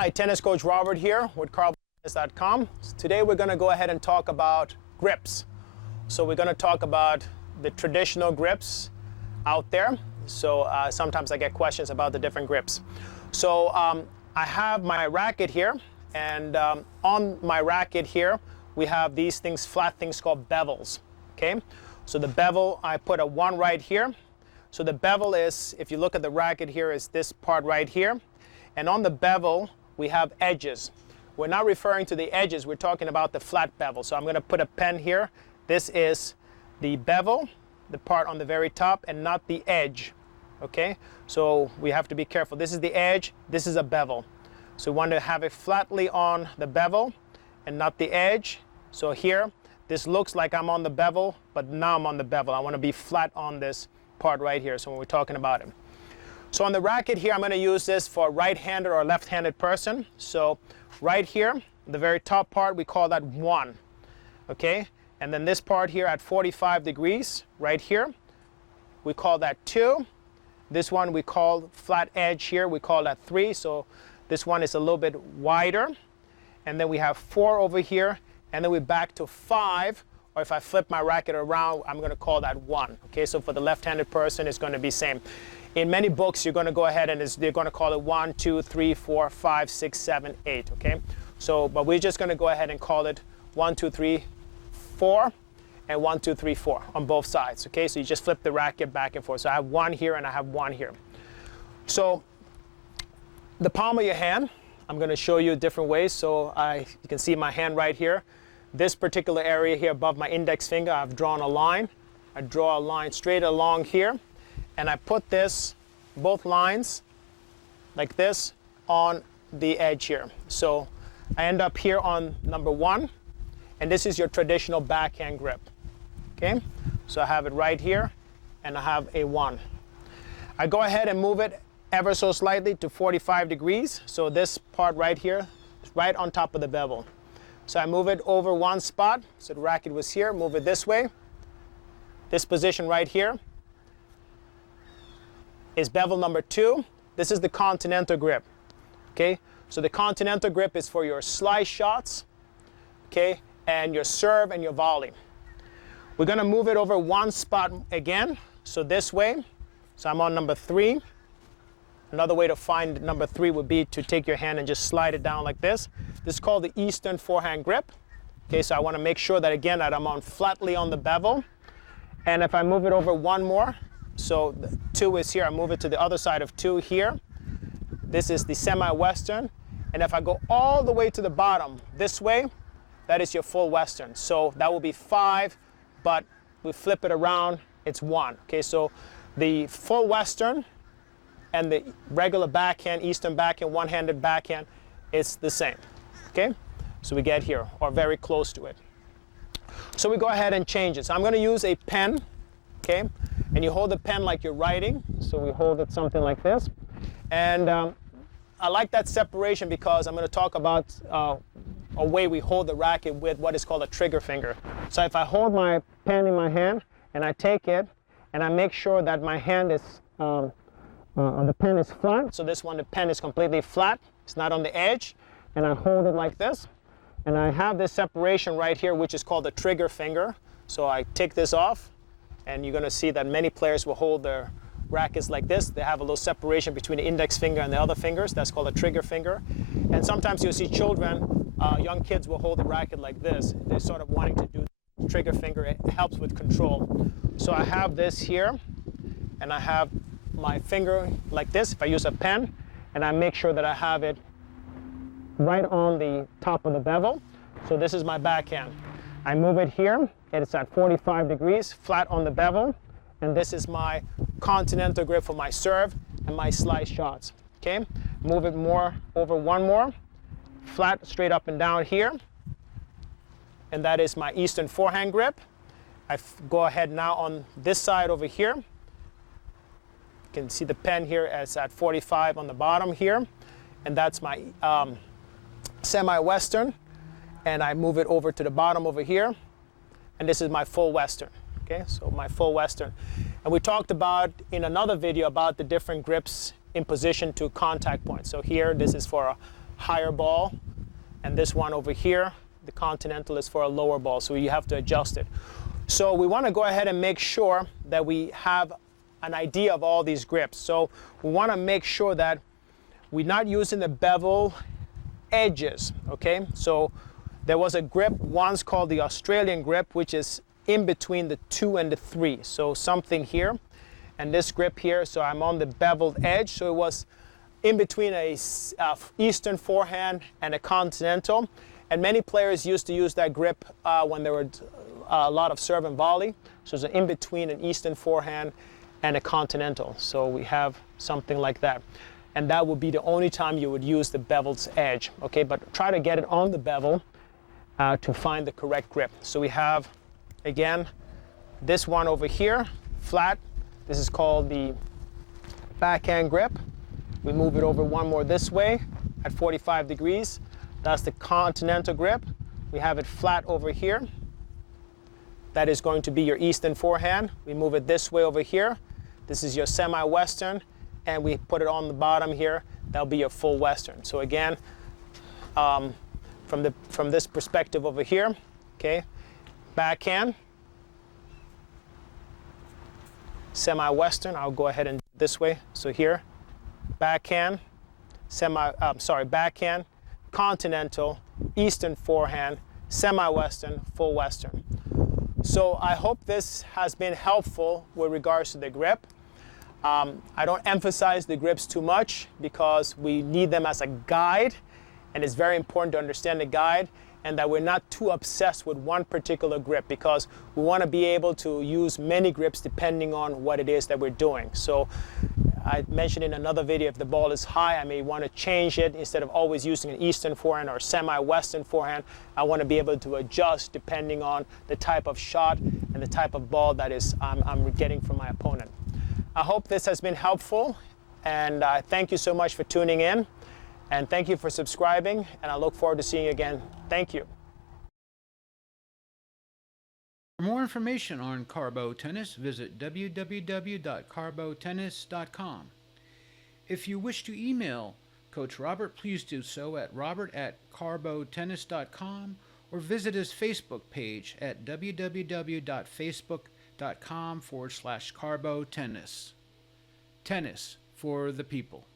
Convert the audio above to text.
Hi, Tennis Coach Robert here with CarlboTennis.com. Today we're going to go ahead and talk about grips. So we're going to talk about the traditional grips out there. So sometimes I get questions about the different grips. So I have my racket here, and on my racket here we have these things, flat things called bevels. Okay, so the bevel, I put a 1 right here. So the bevel is, if you look at the racket here, is this part right here. And on the bevel, we have edges. We're not referring to the edges, we're talking about the flat bevel. So I'm going to put a pen here. This is the bevel, the part on the very top, and not the edge. Okay, so we have to be careful. This is the edge, this is a bevel. So we want to have it flatly on the bevel and not the edge. So here, this looks like I'm on the bevel, but now I'm on the bevel. I want to be flat on this part right here, so when we're talking about it. So on the racket here, I'm going to use this for a right-handed or left-handed person. So right here, the very top part, we call that 1. Okay, and then this part here at 45 degrees, right here, we call that 2. This one we call flat edge here, we call that 3. So this one is a little bit wider. And then we have 4 over here, and then we're back to 5. Or if I flip my racket around, I'm going to call that 1. Okay, so for the left-handed person, it's going to be same. In many books, you're going to go ahead and they're going to call it 1, 2, 3, 4, 5, 6, 7, 8. Okay, so but we're just going to go ahead and call it 1, 2, 3, 4, and 1, 2, 3, 4 on both sides. Okay, so you just flip the racket back and forth. So I have 1 here and I have 1 here. So the palm of your hand, I'm going to show you different ways. So you can see my hand right here. This particular area here above my index finger, I've drawn a line. I draw a line straight along here, and I put this, both lines, like this, on the edge here. So I end up here on number 1, and this is your traditional backhand grip. Okay, so I have it right here, and I have a 1. I go ahead and move it ever so slightly to 45 degrees. So this part right here is right on top of the bevel. So I move it over 1 spot. So the racket was here, move it this way. This position right here is bevel number 2. This is the continental grip. Okay, so the continental grip is for your slice shots, okay, and your serve and your volley. We're going to move it over 1 spot again. So this way. So I'm on number 3. Another way to find number 3 would be to take your hand and just slide it down like this. This is called the Eastern forehand grip. Okay, so I want to make sure that again that I'm on flatly on the bevel. And if I move it over 1 more, so 2 is here, I move it to the other side of 2 here. This is the semi-western. And if I go all the way to the bottom this way, that is your full western. So that will be 5, but we flip it around, it's 1. Okay, so the full western and the regular backhand, Eastern backhand, one-handed backhand, it's the same. Okay, so we get here, or very close to it. So we go ahead and change it. So I'm going to use a pen, okay, and you hold the pen like you're writing. So we hold it something like this. And I like that separation because I'm going to talk about a way we hold the racket with what is called a trigger finger. So if I hold my pen in my hand and I take it and I make sure that my hand is, the pen is flat. So this one, the pen is completely flat. It's not on the edge. And I hold it like this. And I have this separation right here, which is called the trigger finger. So I take this off, and you're going to see that many players will hold their rackets like this. They have a little separation between the index finger and the other fingers. That's called a trigger finger. And sometimes you'll see children, young kids will hold the racket like this. They're sort of wanting to do the trigger finger. It helps with control. So I have this here, and I have my finger like this. If I use a pen, and I make sure that I have it right on the top of the bevel. So this is my backhand. I move it here, and it's at 45 degrees, flat on the bevel. And this is my continental grip for my serve and my slice shots. Okay, move it more over 1 more, flat, straight up and down here. And that is my Eastern forehand grip. I go ahead now on this side over here. You can see the pen here as at 45 on the bottom here. And that's my semi-western, and I move it over to the bottom over here, and this is my full western. Okay, so my full western. And we talked about in another video about the different grips in position to contact points. So here, this is for a higher ball, and this one over here, the Continental, is for a lower ball, so you have to adjust it. So we want to go ahead and make sure that we have an idea of all these grips. So we want to make sure that we're not using the bevel edges, okay? So there was a grip once called the Australian grip, which is in between the 2 and the 3. So something here, and this grip here, so I'm on the beveled edge, so it was in between a Eastern forehand and a Continental. And many players used to use that grip when there were a lot of serve and volley. So it's in between an Eastern forehand and a Continental. So we have something like that. And that would be the only time you would use the bevel's edge, okay? But try to get it on the bevel to find the correct grip. So we have, again, this one over here, flat. This is called the backhand grip. We move it over one more this way at 45 degrees. That's the Continental grip. We have it flat over here. That is going to be your Eastern forehand. We move it this way over here. This is your semi-Western, and we put it on the bottom here. That'll be your full Western. So again, from this perspective over here, okay, backhand, semi-Western. I'll go ahead and do it this way. So here, backhand, backhand, Continental, Eastern forehand, semi-Western, full Western. So I hope this has been helpful with regards to the grip. I don't emphasize the grips too much because we need them as a guide, and it's very important to understand the guide and that we're not too obsessed with one particular grip, because we want to be able to use many grips depending on what it is that we're doing. So I mentioned in another video, if the ball is high, I may want to change it. Instead of always using an Eastern forehand or semi-Western forehand, I want to be able to adjust depending on the type of shot and the type of ball that is I'm getting from my opponent. I hope this has been helpful, and thank you so much for tuning in, and thank you for subscribing, and I look forward to seeing you again. Thank you. For more information on Carlbo Tennis, visit www.carlbotennis.com. If you wish to email Coach Robert, please do so at robert@carlbotennis.com, or visit his Facebook page at www.facebook.com/Carlbo Tennis. Tennis for the people.